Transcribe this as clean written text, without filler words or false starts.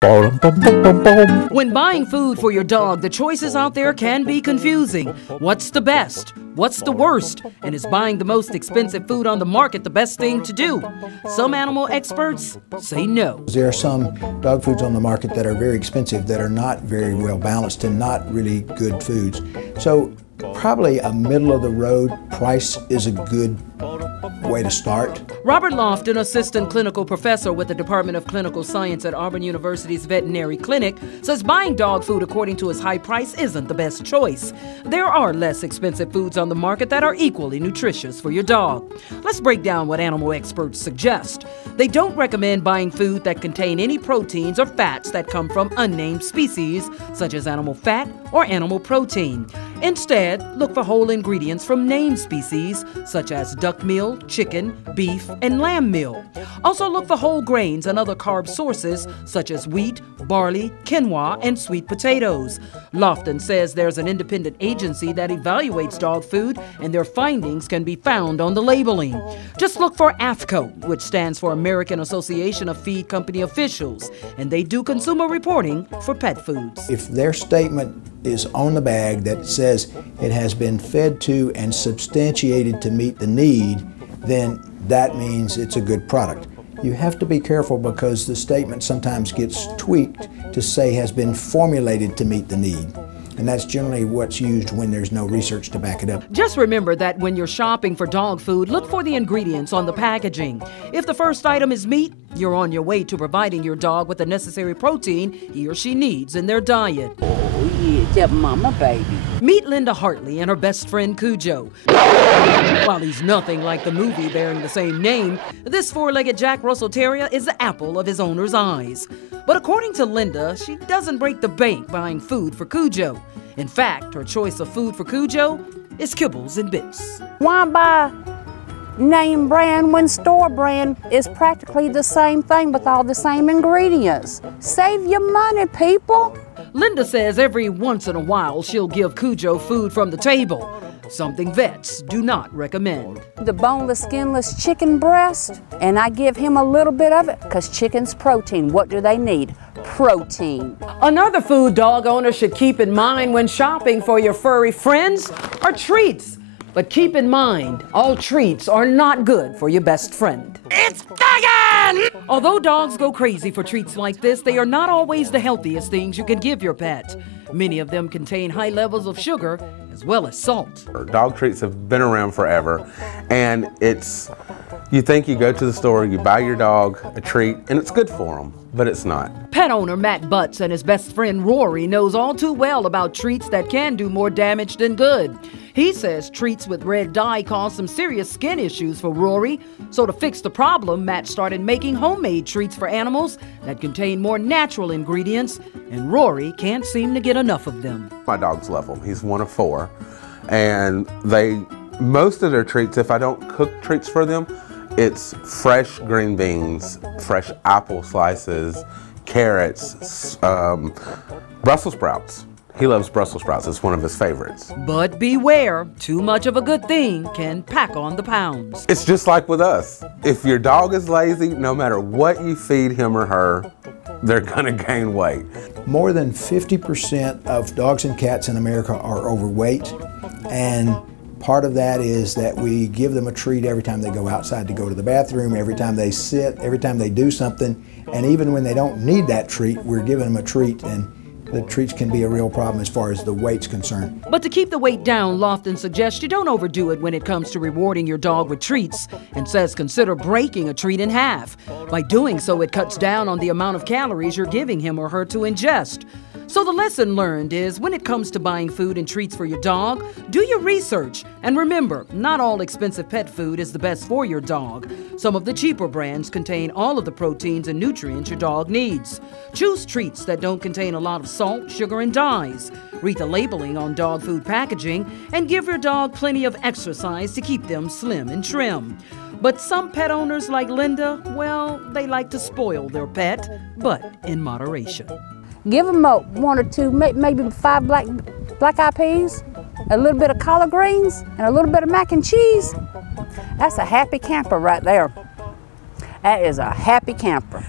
When buying food for your dog, the choices out there can be confusing. What's the best? What's the worst? And is buying the most expensive food on the market the best thing to do? Some animal experts say no. There are some dog foods on the market that are very expensive, that are not very well balanced and not really good foods. So probably a middle of the road price is a good way to start. Robert Lofton, assistant clinical professor with the Department of Clinical Science at Auburn University's veterinary clinic, says buying dog food according to its high price isn't the best choice. There are less expensive foods on the market that are equally nutritious for your dog. Let's break down what animal experts suggest. They don't recommend buying food that contain any proteins or fats that come from unnamed species, such as animal fat or animal protein. Instead, look for whole ingredients from named species, such as duck meal, chicken, beef, and lamb meal. Also look for whole grains and other carb sources, such as wheat, barley, quinoa, and sweet potatoes. Lofton says there's an independent agency that evaluates dog food, and their findings can be found on the labeling. Just look for AAFCO, which stands for American Association of Feed Company Officials, and they do consumer reporting for pet foods. If their statement is on the bag that says it has been fed to and substantiated to meet the need, then that means it's a good product. You have to be careful because the statement sometimes gets tweaked to say has been formulated to meet the need. And that's generally what's used when there's no research to back it up. Just remember that when you're shopping for dog food, look for the ingredients on the packaging. If the first item is meat, you're on your way to providing your dog with the necessary protein he or she needs in their diet. Oh yeah, that mama baby. Meet Linda Hartley and her best friend Cujo. While he's nothing like the movie bearing the same name, this four-legged Jack Russell Terrier is the apple of his owner's eyes. But according to Linda, she doesn't break the bank buying food for Cujo. In fact, her choice of food for Cujo is kibbles and bits. Why buy name brand when store brand is practically the same thing with all the same ingredients? Save your money, people. Linda says every once in a while she'll give Cujo food from the table, something vets do not recommend. The boneless, skinless chicken breast, and I give him a little bit of it because chicken's protein. What do they need? Protein. Another food dog owners should keep in mind when shopping for your furry friends are treats. But keep in mind, all treats are not good for your best friend. It's Doggy! Although dogs go crazy for treats like this, they are not always the healthiest things you can give your pet. Many of them contain high levels of sugar as well as salt. Dog treats have been around forever, and you think you go to the store, you buy your dog a treat, and it's good for them, but it's not. Pet owner Matt Butts and his best friend Rory knows all too well about treats that can do more damage than good. He says treats with red dye cause some serious skin issues for Rory. So to fix the problem, Matt started making homemade treats for animals that contain more natural ingredients, and Rory can't seem to get enough of them. My dogs love them. He's one of 4. And most of their treats, if I don't cook treats for them, it's fresh green beans, fresh apple slices, carrots, Brussels sprouts. He loves Brussels sprouts. It's one of his favorites. But beware, too much of a good thing can pack on the pounds. It's just like with us. If your dog is lazy, no matter what you feed him or her, they're gonna gain weight. More than 50% of dogs and cats in America are overweight, and part of that is that we give them a treat every time they go outside to go to the bathroom, every time they sit, every time they do something, and even when they don't need that treat, we're giving them a treat, and the treats can be a real problem as far as the weight's concerned. But to keep the weight down, Lofton suggests you don't overdo it when it comes to rewarding your dog with treats, and says consider breaking a treat in half. By doing so, it cuts down on the amount of calories you're giving him or her to ingest. So the lesson learned is when it comes to buying food and treats for your dog, do your research. And remember, not all expensive pet food is the best for your dog. Some of the cheaper brands contain all of the proteins and nutrients your dog needs. Choose treats that don't contain a lot of salt, sugar, and dyes. Read the labeling on dog food packaging and give your dog plenty of exercise to keep them slim and trim. But some pet owners like Linda, well, they like to spoil their pet, but in moderation. Give them 1 or 2, maybe 5 black-eyed peas, a little bit of collard greens, and a little bit of mac and cheese. That's a happy camper right there. That is a happy camper.